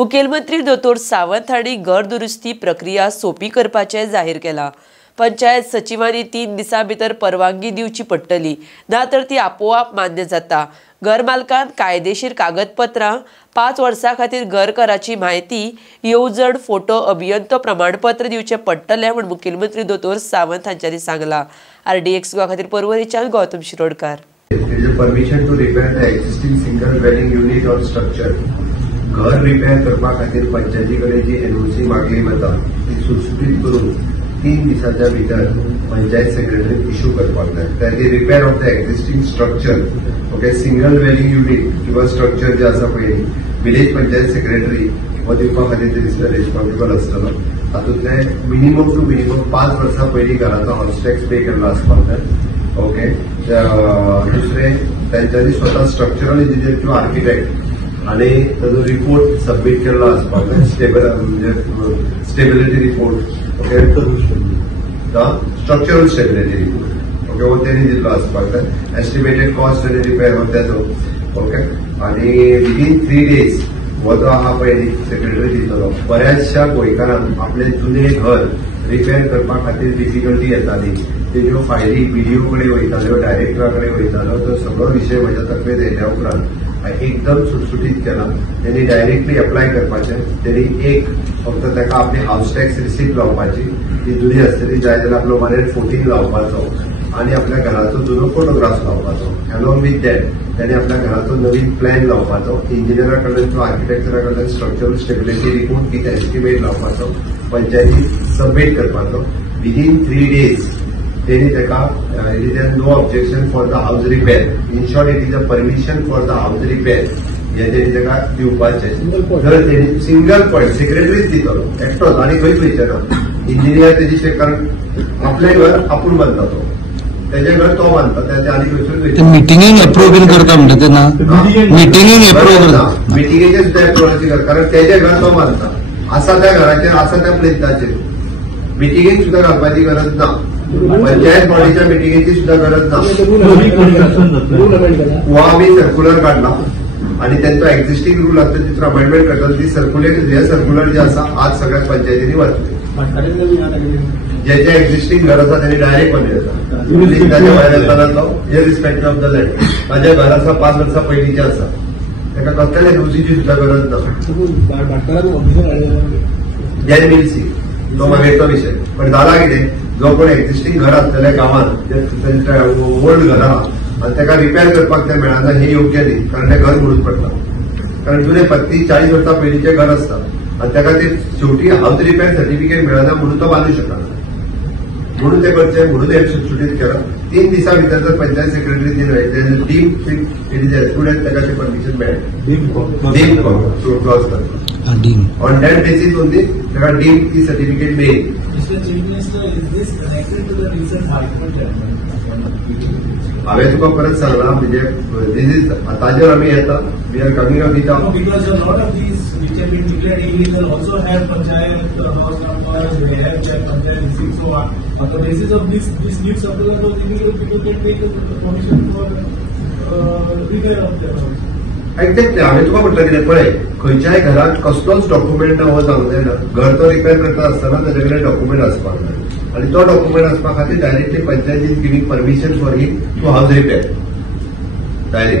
मुखेलमंत्री दोतोर सावंत हांणी घर दुरुस्ती प्रक्रिया सोपी करपाचे जाहीर केला। पंचायत सचिवांनी 3 दिसां भितर परवानगी दिवची पडटली, ना तर ती आपोआप मान्य जाता। घर मालकान कायदेशीर कागदपत्रां, 5 वर्सां खातीर घर कराची म्हायती, येवजण, फोटो, अभियंतो प्रमाणपत्र दिवचे पडटले म्हूण मुखेलमंत्री दोतोर सावंत हांच्यांनी सांगला। RDX खातीर परवरीच्यान Gautam Shirodkar. Permission to repair the existing single dwelling unit or structure. घर रिपेयर करपा खातीर पंचायती कडेन जी NOC मागली वता ती सुटसुटीत करून 3 दिसांच्या भितर पंचायत सेक्रेटरी इश्यू करपाक जाय। The repair of the existing structure, okay, single dwelling unit किंवा स्ट्रक्चर जे आसा पळय, विलेज पंचायत सेक्रेटरी हो दिवपा खातीर ते दिसता रेस्पॉन्सिबल आसतलो। तातूंतले मिनिमम टू मिनिमम 5 वर्सां पयलीं घराचो हाऊस टॅक्स पे केल्लो आसपाक जाय। ओके, दुसरे त्यांच्यानी स्वतः स्ट्रक्चरल इंजिनियर किंवा आर्किटेक्ट आणि ताजो रिपोर्ट सबमिट केल्लो आसपाक जाय, म्हणजे stability report, okay, structural stability report, okay, हो त्यांनी दिल्लो आसपाक जाय। एस्टिमेटेड कॉस्ट आणि रिपेयर हो त्याचो, ओके, आणि विदिन 3 days हो जो आहा पळय सेक्रेटरी दितलो। बऱ्याचशा गोंयकारांक आपले जुने घर रिपेयर करपा खातीर डिफिकल्टी येताली, तेज्यो फायली BDO कडेन वयताल्यो, डायरेक्टरा कडेन वयताल्यो, तो सगळो विषय म्हज्या तकलेंत येयल्या उपरांत एकदम सुटसुटीत केला। त्यांनी डायरेक्टली अप्लाय करपाचें, त्यांनी एक फक्त ताका आपली हाऊस टॅक्स रिसीप्ट लावपाची, ती जुनी आसतली, जाय जाल्यार आपलो 114 लावपाचो आणि आपल्या घराचो जुनो फोटोग्राफ लावपाचो। अलॉंग विथ दॅट त्यांनी आपल्या घराचो नवीन प्लॅन लावपाचो, इंजिनियरा कडल्यान किंवा आर्किटेक्चरा कडल्यान स्ट्रक्चरल स्टेबिलिटी रिपोर्ट कितें एस्टिमेट लावपाचो, पंचायतीक सबमीट करपाचो। विदिन 3 days त्यांनी ताका it is no objection for the house repair, in short it is a permission for the house repair, हे त्यांनी ताका दिवपाचें। जर त्यांनी सिंगल पॉयंट सेक्रेटरीच दितलो एकटोच आनी खंयच वयचना, इंजिनियर तेजी चेक, कारण आपलें घर आपूण बांदता, तो तेजें घर तो बांदता, त्याच्या आनी खंयसून वयचना। मिटिंगेक अप्रूव्ह करता म्हणटा ते ना, मिटिंगेक अप्रूव्ह करता, मिटिंगेचे सुद्धा अप्रूव्ह, कारण तेजें घर तो बांदता, आसा त्या घराचेर, आसा त्या प्लेसाचेर मिटिंगेक सुद्धा घालपाची गरज ना, पंचायत बॉडीच्या मिटिंगेची सुद्धा गरज ना। हो आम्ही सर्क्युलर काढला आणि त्यांचा एक्झिस्टिंग रूल असतो तिथं अमेंडमेंट करतात। ती सर्क्युलर जे असा आज सगळ्या पंचायतींनी वाचली, ज्याच्या एक्झिस्टिंग घर आसा त्यांनी डायरेक्ट मध्ये येता, ताच्या भायर येताना तो इररिस्पेक्टिव्ह ऑफ द लँड, माझ्या घराचा 5 वर्सां पयलींचे आसा, ताका कसल्याच NOCची सुद्धा गरज ना। जॅन विल सी तो मागीरचो विषय, पण जाला कितें, जो कोण एक्झिस्टिंग घर आसलेल्या गांवांत ओल्ड घर आहा आणि ताका रिपेयर करपाक ते मेळना, हे योग्य न्ही, कारण ते घर बुडून पडटा। कारण जुने 35-40 वर्सां पयलींचे घर आसता आणि ताका ते शेवटी हाऊस रिपेयर सर्टिफिकेट मेळना म्हणून तो बांदूंक शकना, म्हणून ते करचे, म्हणून हे सुटसुटीत केला। 3 दिसां भितर जर पंचायत सेक्रेटरी दिलं deem it is as good as ताका ते परमिशन मेळ्ळें, डीम क्लॉज करता, ऑन दॅट बेसिस ओनली ताका डीम ती सर्टिफिकेट मेळ्ळी। हांवें तुका परत सांगला, म्हणजे दीस इज ताजेर आमी येता, we are coming up with because a lot of these which have been declared illegal also have panchayat house numbers, they have their panchayat receipts. So on the basis of this needs approval, those illegal people can take the permission for repair of their house. Exactly हांवें तुका म्हटलं कितें, पळय, खंयच्याय घरात कसलोच document हो जावंक जायना। घर तो रिपेयर करता आसतना ताजे कडेन डॉक्युमेंट आसपाक जाय आणि तो डॉक्युमेंट आसपा खातीर directly panchayat is giving permission for him to house repair direct.